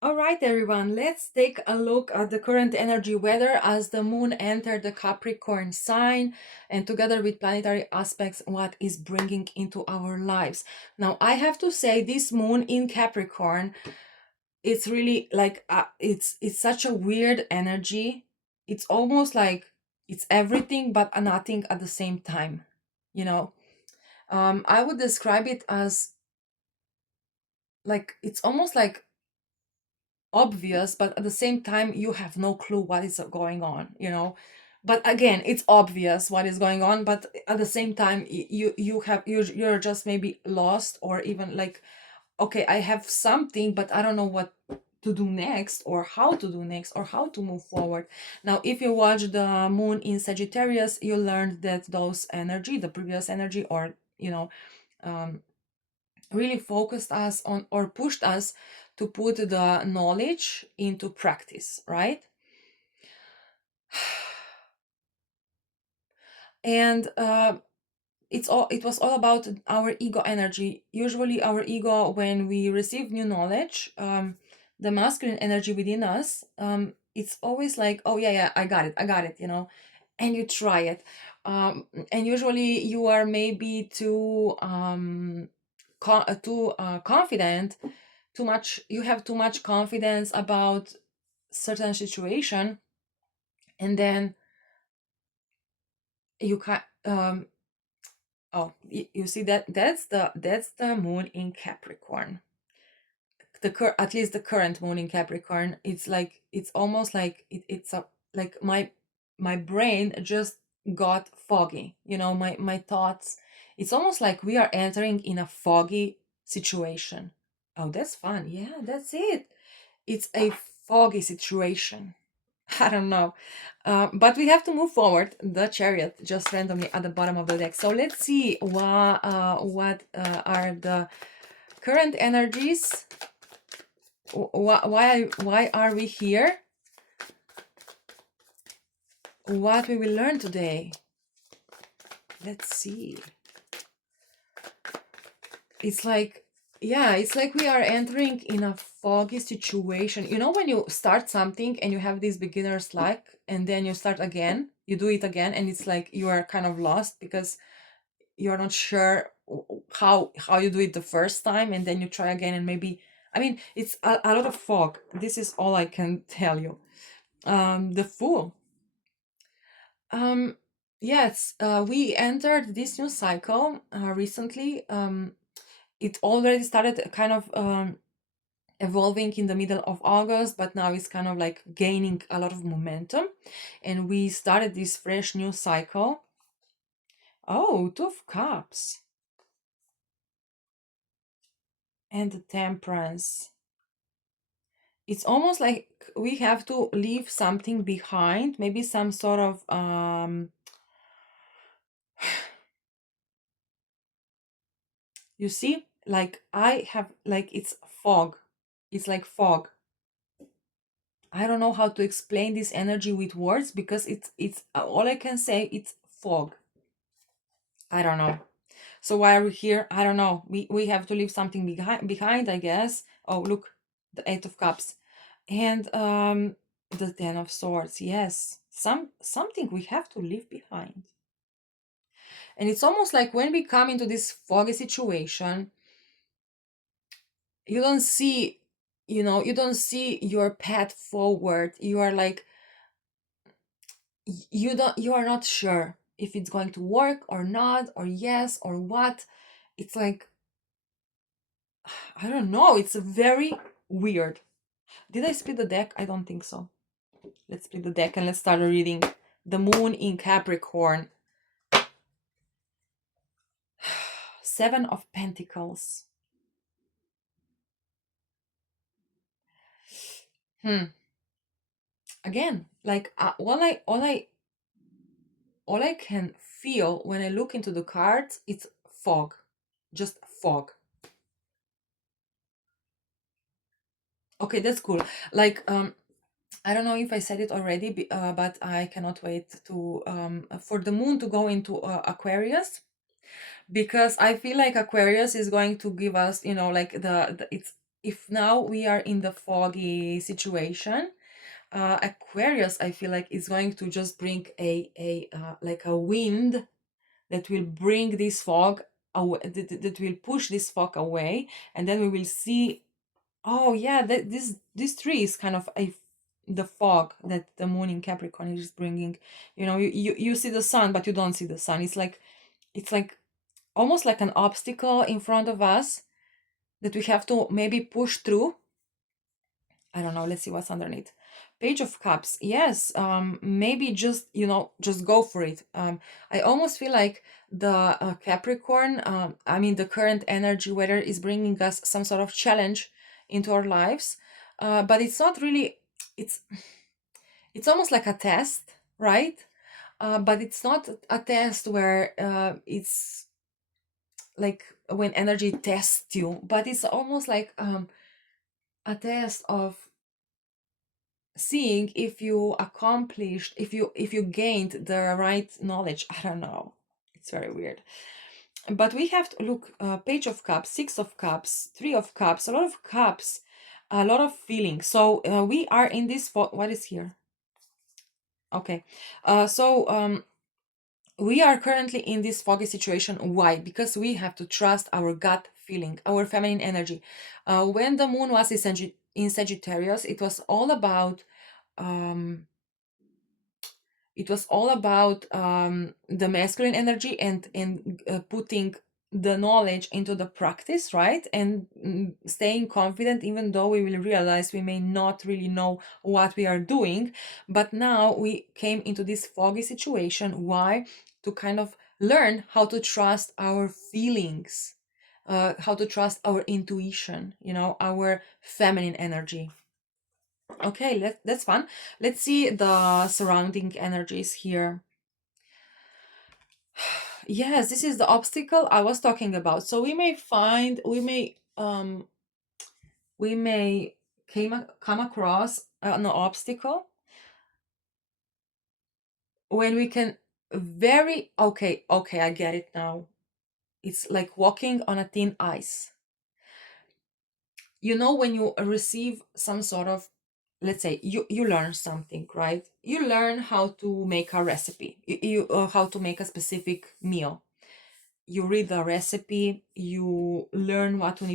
All right, everyone, let's take a look at the current energy weather as the moon entered the Capricorn sign and together with planetary aspects, what is bringing into our lives. Now, I have to say this moon in Capricorn, it's really like it's such a weird energy. It's almost like it's everything but a nothing at the same time, you know. I would describe it as like it's almost like obvious, but at the same time you have no clue what is going on, but again it's obvious what is going on, but at the same time you're just maybe lost, or even like, okay, I have something but I don't know what to do next, or how to do next, or how to move forward. Now, if you watch the moon in Sagittarius, you learned that those energy, the previous energy, or um, really focused us on, or pushed us to put the knowledge into practice, right? And it was all about our ego energy. Usually our ego, when we receive new knowledge, the masculine energy within us, it's always like, oh yeah, yeah, I got it, and you try it. And usually you are maybe too confident, too much, you have too much confidence about certain situation, and then you can oh, you see that that's the moon in Capricorn. At least the current moon in Capricorn. It's like it's almost like it's a like my brain just got foggy. My thoughts. It's almost like we are entering in a foggy situation. Oh, that's fun. Yeah, that's it. It's a foggy situation. I don't know. But we have to move forward. The chariot just randomly at the bottom of the deck. So let's see what are the current energies. Why are we here? What we will learn today. Let's see. It's like, yeah, it's like we are entering in a foggy situation. When you start something and you have this beginner's luck, and then you start again, you do it again, and it's like you are kind of lost because you're not sure how you do it the first time, and then you try again, and maybe, I mean, it's a lot of fog. This is all I can tell you. The Fool. um yes, we entered this new cycle recently. It already started kind of evolving in the middle of August, but now it's kind of like gaining a lot of momentum, and we started this fresh new cycle. Oh, Two of Cups and the Temperance. It's almost like we have to leave something behind, maybe some sort of you see, like I have, like, it's fog. It's like fog. I don't know how to explain this energy with words, because it's all I can say, it's fog. I don't know. So why are we here? I don't know. We have to leave something behind, I guess. Oh, look, the Eight of Cups. And the Ten of Swords. Yes. Something we have to leave behind. And it's almost like when we come into this foggy situation, you don't see, you don't see your path forward. You are like, you are not sure if it's going to work or not, or yes or what. It's like, I don't know, it's very weird. Did I split the deck? I don't think so. Let's split the deck and let's start reading. The moon in Capricorn. Seven of Pentacles. Again, like, all I can feel when I look into the cards, it's fog. Just fog. Okay, that's cool. Like, I don't know if I said it already, but I cannot wait to for the moon to go into Aquarius, because I feel like Aquarius is going to give us, like the it's if now we are in the foggy situation, Aquarius, I feel like, is going to just bring a like a wind that will bring this fog away, that will push this fog away, and then we will see, oh yeah, this tree is kind of a the fog that the moon in Capricorn is bringing. You know, you see the sun, but you don't see the sun. It's like almost like an obstacle in front of us that we have to maybe push through. I don't know. Let's see what's underneath. Page of Cups. Yes. Maybe just, just go for it. I almost feel like the Capricorn. I mean, the current energy weather is bringing us some sort of challenge into our lives, but it's not really. It's it's almost like a test, right? But it's not a test where it's like when energy tests you, but it's almost like a test of seeing if you accomplished, if you gained the right knowledge. I don't know, it's very weird. But we have to look, Page of Cups, Six of Cups, Three of Cups, a lot of cups, a lot of feelings. So we are in this what is here? Okay. We are currently in this foggy situation. Why? Because we have to trust our gut feeling, our feminine energy. When the moon was in Sagittarius, um, it was all about the masculine energy and putting the knowledge into the practice, right? And staying confident, even though we will realize we may not really know what we are doing. But now we came into this foggy situation. Why? To kind of learn how to trust our feelings, how to trust our intuition, our feminine energy. Okay, that's fun. Let's see the surrounding energies here. Yes, this is the obstacle I was talking about. So we may come across an obstacle when we can very okay, I get it now. It's like walking on a thin ice. When you receive some sort of, let's say, you learn something, right? You learn how to make a recipe, how to make a specific meal. You read the recipe, you learn what you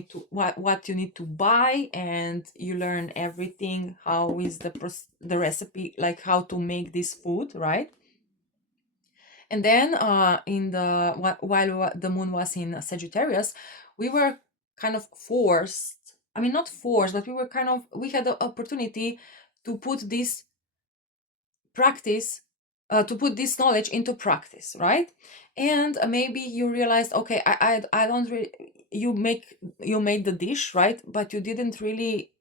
need to buy, and you learn everything, how is the recipe, like how to make this food, right? And then while the moon was in Sagittarius, we were kind of forced, I mean, not forced, but we had the opportunity to put this practice, to put this knowledge into practice, right? And maybe you realized, okay, I don't really, you made the dish, right? But you didn't really,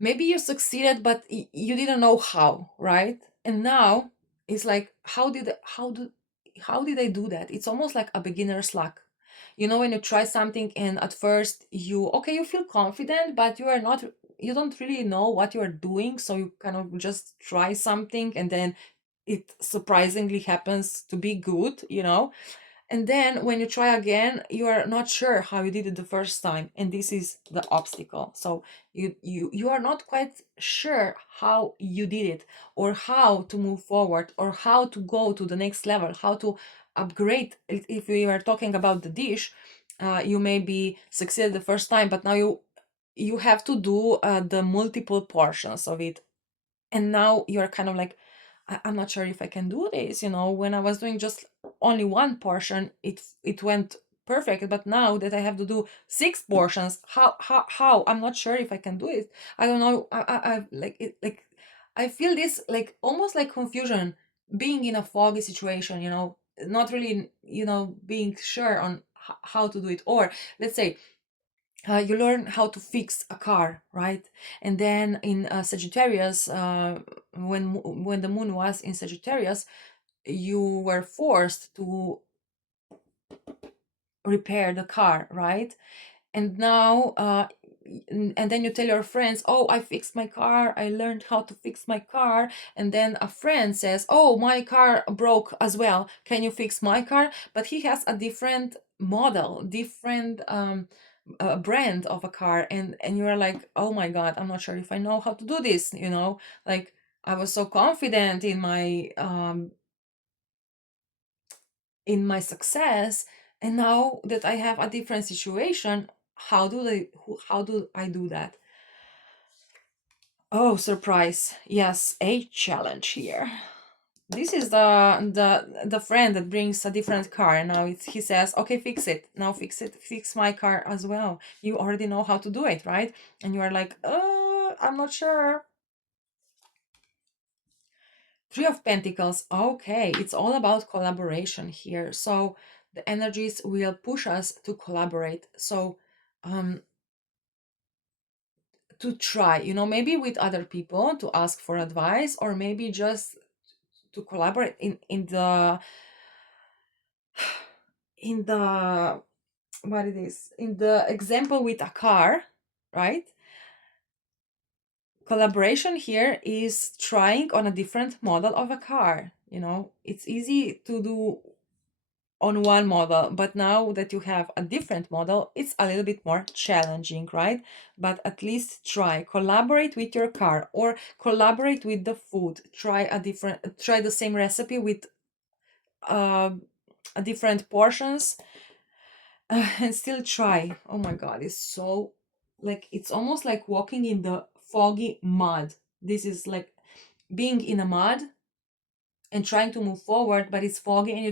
maybe you succeeded, but you didn't know how, right? And now it's like, how did I do that? It's almost like a beginner's luck. When you try something and at first you feel confident, but you don't really know what you are doing, so you kind of just try something, and then it surprisingly happens to be good. And then when you try again, you are not sure how you did it the first time, and this is the obstacle. So you are not quite sure how you did it, or how to move forward, or how to go to the next level, how to upgrade. If we were talking about the dish, you maybe succeeded the first time, but now you have to do the multiple portions of it, and now you're kind of like, I'm not sure if I can do this. When I was doing just only one portion, it went perfect, but now that I have to do six portions, how I'm not sure if I can do it. I don't know. I like it, like I feel this, like almost like confusion, being in a foggy situation, not really, being sure on how to do it. Or let's say, you learn how to fix a car, right? And then in Sagittarius, when the moon was in Sagittarius, you were forced to repair the car, right? And now and then you tell your friends, oh, I fixed my car, I learned how to fix my car. And then a friend says, oh, my car broke as well, can you fix my car? But he has a different model, different brand of a car, and you're like, oh my god, I'm not sure if I know how to do this, like I was so confident in my success, and now that I have a different situation, how do I do that? Oh, surprise. Yes, a challenge here. This is the friend that brings a different car, and now he says, okay, fix it. Now fix it. Fix my car as well. You already know how to do it, right? And you are like, I'm not sure. Three of Pentacles. Okay, it's all about collaboration here. So the energies will push us to collaborate. So to try, maybe with other people to ask for advice, or maybe just to collaborate in the what it is, in the example with a car, right? Collaboration here is trying on a different model of a car. It's easy to do on one model, but now that you have a different model, it's a little bit more challenging, right? But at least try, collaborate with your car, or collaborate with the food. Try the same recipe with uh, a different portions, and still try. Oh my god, it's so, like, it's almost like walking in the foggy mud. This is like being in a mud and trying to move forward, but it's foggy, and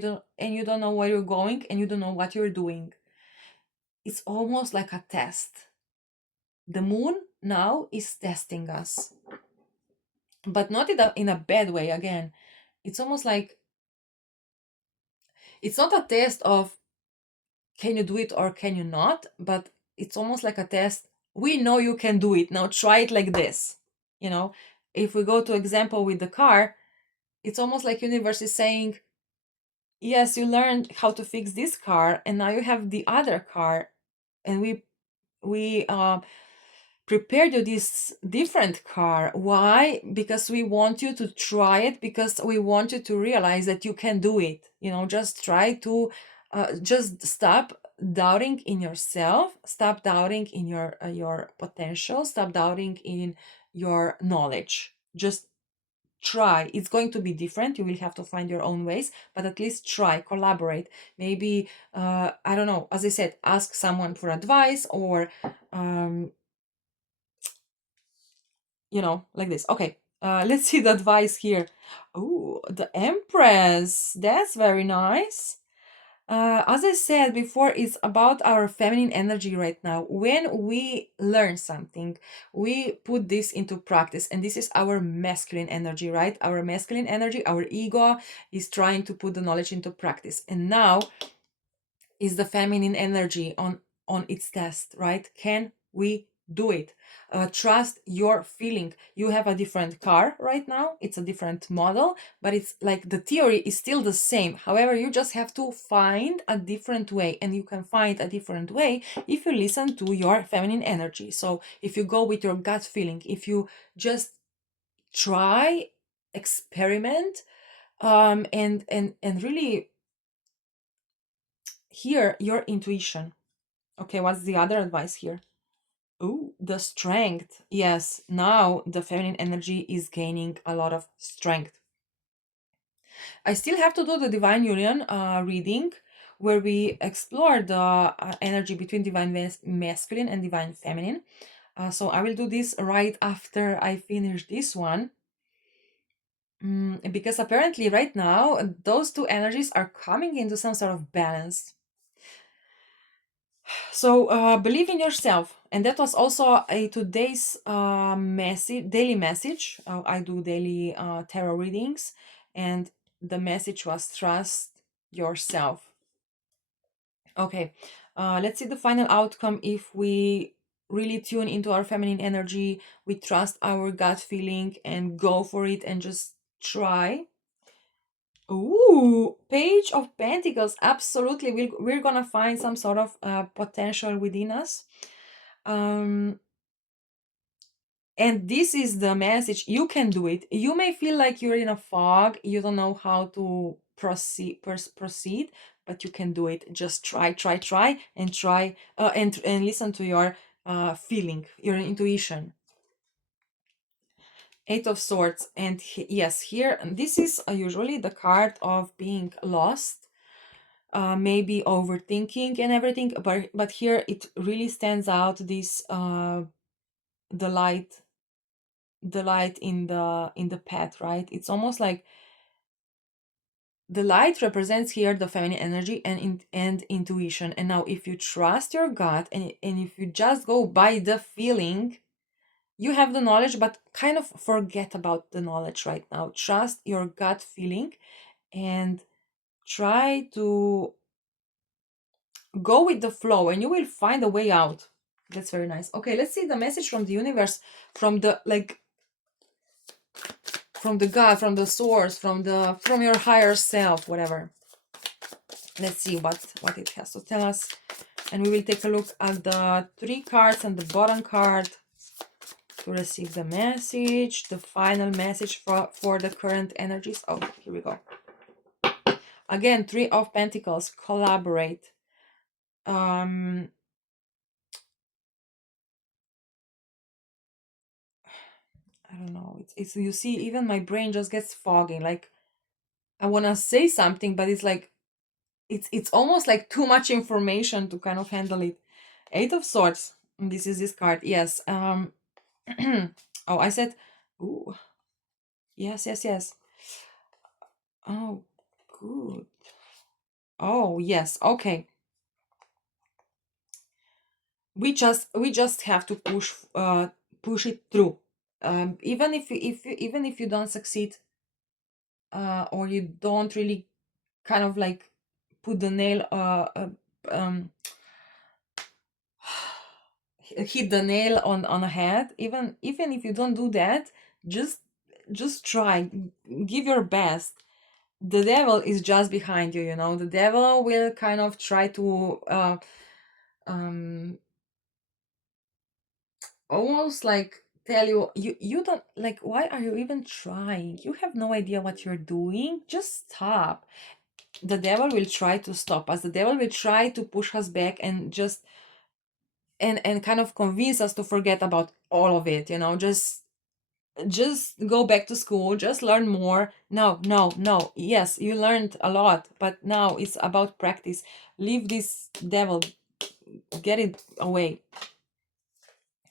you don't know where you're going, and you don't know what you're doing. It's almost like a test. The moon now is testing us, but not in a bad way. Again, it's almost like, it's not a test of can you do it or can you not, but it's almost like a test. We know you can do it, now try it like this. If we go to example with the car, it's almost like universe is saying, yes, you learned how to fix this car, and now you have the other car, and we prepared you this different car. Why? Because we want you to try it, because we want you to realize that you can do it. Just try to just stop doubting in yourself, stop doubting in your potential, stop doubting in your knowledge. Just try. It's going to be different, you will have to find your own ways, but at least try, collaborate. Maybe I don't know, as I said, ask someone for advice, or um like this. Okay, let's see the advice here. Oh, the Empress, that's very nice. As I said before, it's about our feminine energy right now. When we learn something, we put this into practice, and this is our masculine energy, right? Our masculine energy, our ego is trying to put the knowledge into practice, and now is the feminine energy on its test, right? Can we do it? Trust your feeling. You have a different car right now, it's a different model, but it's like the theory is still the same. However, you just have to find a different way, and you can find a different way if you listen to your feminine energy. So if you go with your gut feeling, if you just try, experiment, and really hear your intuition. Okay, what's the other advice here? Oh, the strength. Yes, now the feminine energy is gaining a lot of strength. I still have to do the divine union reading, where we explore the energy between divine masculine and divine feminine. So I will do this right after I finish this one. Because apparently right now those two energies are coming into some sort of balance. So believe in yourself, and that was also a today's message, daily message. I do daily tarot readings, and the message was trust yourself. Okay, let's see the final outcome. If we really tune into our feminine energy, we trust our gut feeling and go for it and just try. Ooh, Page of Pentacles. Absolutely. We're gonna find some sort of potential within us. um and this is the message. You can do it. You may feel like you're in a fog, you don't know how to proceed, but you can do it. Just try and try, and listen to your feeling, your intuition. Eight of Swords. And yes, here, this is usually the card of being lost, maybe overthinking and everything, but here it really stands out, this the light, in the path, right? It's almost like the light represents here the feminine energy and intuition. And now if you trust your gut, and if you just go by the feeling, you have the knowledge, but kind of forget about the knowledge right now. Trust your gut feeling and try to go with the flow, and you will find a way out. That's very nice. Okay, let's see the message from the universe, from the from the God, from the source, from your higher self, whatever. Let's see what it has to tell us. And we will take a look at the 3 cards and the bottom card to receive the message, the final message for the current energies. Oh, here we go. Again, 3 of Pentacles, collaborate. I don't know. It's you see, even my brain just gets foggy. Like, I want to say something, but it's like it's almost like too much information to kind of handle it. 8 of Swords. This is this card. Yes. Oh, I said, ooh, yes. Oh, good. Oh, yes. Okay. We just have to push it through. Even if you don't succeed, or you don't really kind of like put the nail um hit the nail on the head, even if you don't do that, just try, give your best. The devil is just behind you, the devil will kind of try to um almost like tell you don't, like, why are you even trying? You have no idea what you're doing. Just stop. The devil will try to stop us. The devil will try to push us back and just and kind of convince us to forget about all of it, just go back to school, just learn more. No, no, no. Yes, you learned a lot, but now it's about practice. Leave this devil, get it away.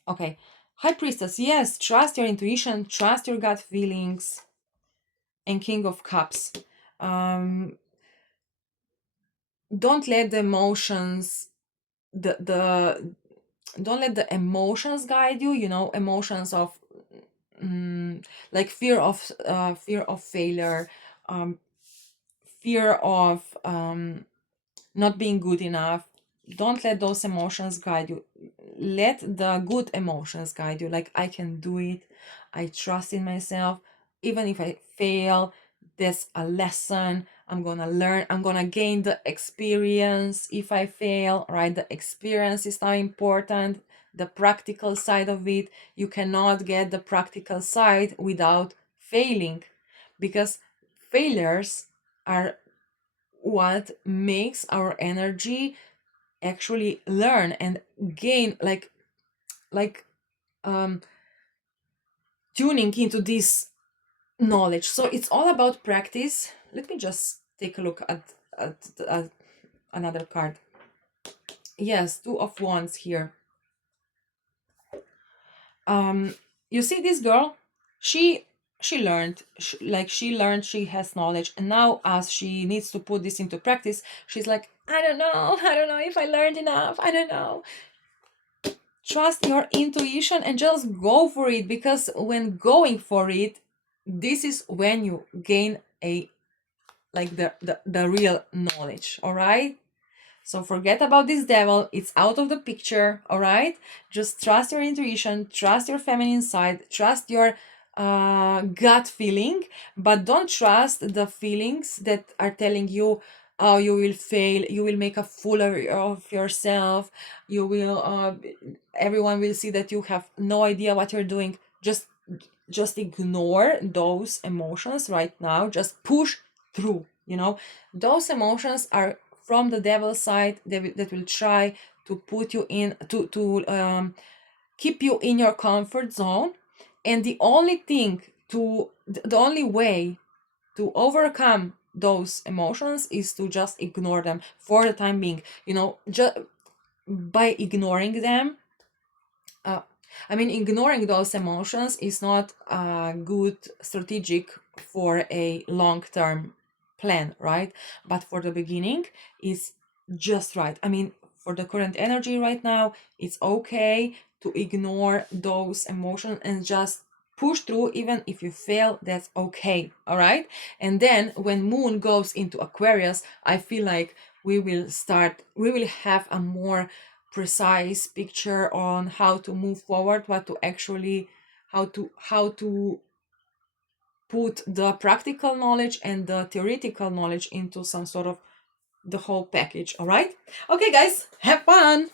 Okay. High Priestess, yes, trust your intuition, trust your gut feelings. And King of Cups. Um, don't let the emotions, the don't let the emotions guide you, emotions of like fear of failure, um, fear of not being good enough. Don't let those emotions guide you. Let the good emotions guide you, like, I can do it, I trust in myself. Even if I fail, there's a lesson. I'm gonna learn, I'm gonna gain the experience if I fail, right? The experience is now important. The practical side of it, you cannot get the practical side without failing, because failures are what makes our energy actually learn and gain, like um tuning into this knowledge. So it's all about practice. Let me just take a look at another card. Yes, 2 of Wands here. You see this girl, she learned, she learned, she has knowledge, and now as she needs to put this into practice, she's like, I don't know if I learned enough, I don't know. Trust your intuition and just go for it, because when going for it, this is when you gain the real knowledge. All right, so forget about this devil, it's out of the picture. All right, just trust your intuition, trust your feminine side, trust your gut feeling, but don't trust the feelings that are telling you, oh, you will fail, you will make a fool of yourself, you will everyone will see that you have no idea what you're doing. Just ignore those emotions right now. Just push through, you know. Those emotions are from the devil's side. That will try to put you in, to keep you in your comfort zone. And the only thing to the only way to overcome those emotions is to just ignore them for the time being, you know. Just by ignoring them, uh, I mean, ignoring those emotions is not a good strategic for a long-term plan, right? But for the beginning, is just right. I mean, for the current energy right now, it's okay to ignore those emotions and just push through. Even if you fail, that's okay. All right. And then when moon goes into Aquarius, I feel like we will have a more precise picture on how to move forward, what to actually, how to put the practical knowledge and the theoretical knowledge into some sort of the whole package. All right. Okay, guys, have fun.